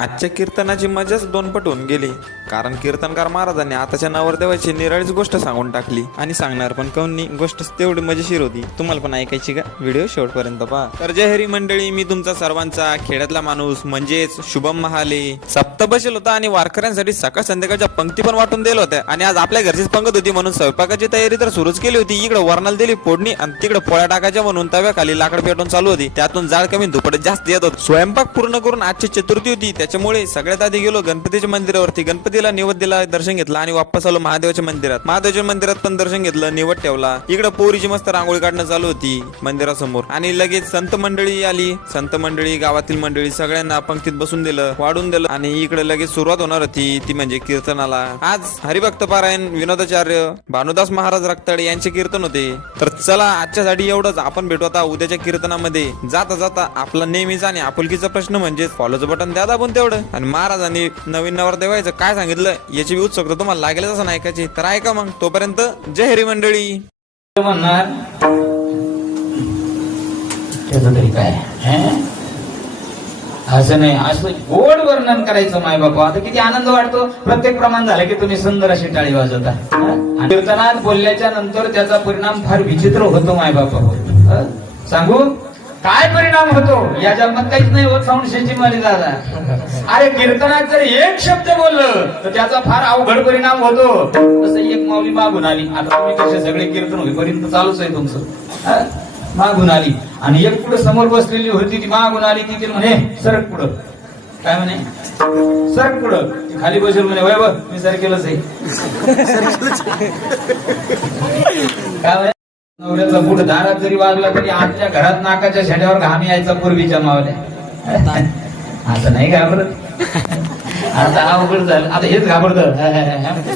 आजच्या कीर्तनाची मजाच दोन होऊन गेली. कारण कीर्तनकार महाराजांनी आताच्या नवरदेवाची निराळीच गोष्ट सांगून टाकली. आणि सांगणार पण कौनी गोष्ट तेवढी मजेशीर होती. तुम्हाला पण ऐकायची का? व्हिडिओ शेवटपर्यंत पहा. तर जय हरी मंडळी मी तुमचा सर्वांचा खेड्यातला माणूस म्हणजेच शुभम महाले. सप्त बसेल होता आणि वारकऱ्यांसाठी सकाळ संध्याकाळच्या पंक्ती पण वाटून दिल्या होत्या. आणि आज आपल्या घरचीच पंगत होती म्हणून स्वयंपाकाची तयारी तर सुरूच केली होती. इकडे वर्णाला दिली फोडणी आणि तिकडे पोळ्या टाकायच्या म्हणून तव्याखाली लाकड पेटून चालू होती. त्यातून जाळ कमी धुपट जास्त येत होत. स्वयंपाक पूर्ण करून आजची चतुर्थी होती. त्याच्यामुळे सगळ्यात आधी गेलो गणपतीच्या मंदिरावरती. गणपतीला निवड दिला दर्शन घेतलं आणि वापस आलो महादेवाच्या मंदिरात. महादेवाच्या मंदिरात पण दर्शन घेतलं निवड ठेवला. इकडे पोरीची मस्त रांगोळी काढणं चालू होती मंदिरासमोर. आणि लगेच संत मंडळी आली. संत मंडळी गावातील मंडळी सगळ्यांना पंक्तीत बसून दिलं वाढून दिलं. आणि इकडे लगेच सुरुवात होणार होती ती म्हणजे कीर्तनाला. आज हरिभक्त पारायण विनोदाचार्य भानुदास महाराज रक्ताडे यांचे कीर्तन होते. तर चला आजच्यासाठी एवढंच. आपण भेटू आता उद्याच्या कीर्तनामध्ये. जाता जाता आपला नेहमीचा आणि आपुलकीचा प्रश्न म्हणजे फॉलोचं बटन द्या दाबून. तेवढं. आणि महाराजांनी नवीन नवर देवायचं काय सांगितलं याची बी उत्सुकता तुम्हाला लागेलच असं नाही ऐकायची. तर ऐका मग तोपर्यंत जय हरी मंडळी. म्हणणार त्याचं तरी काय हं? असं नाही असं गोड वर्णन करायचं माय बापा. आता किती आनंद वाटतो. प्रत्येक प्रमाण झालं की तुम्ही सुंदर अशी टाळी वाजवता. कीर्तनात बोलल्याच्या नंतर त्याचा परिणाम फार विचित्र होतो माय बापा. सांगू? काय परिणाम होतो? या जन्मात काहीच नाही होत संशयाची माली दादा अरे कीर्तनात जर एक शब्द बोललं तर त्याचा फार अवघड परिणाम होतो. तसं एक माऊली मागून आली. आता तुम्ही कसे सगळे कीर्तन होईपर्यंत चालूच आहे तुमचं? मागून आली. आणि एक पुढे समोर बसलेली होती ती मागून आली ती म्हणे सरक पुढं. काय म्हणे? सरक पुढं. खाली बसेल म्हणे वय मी सर केलंच आहे. काय म्हणे? नवऱ्याचा बुट दारात जरी वाजला तरी आतल्या घरात नाकाच्या शेड्यावर घाम यायचा पूर्वीच्या मावल्या. असं नाही घाबरत आता अवघड झालं. आता हेच घाबरत.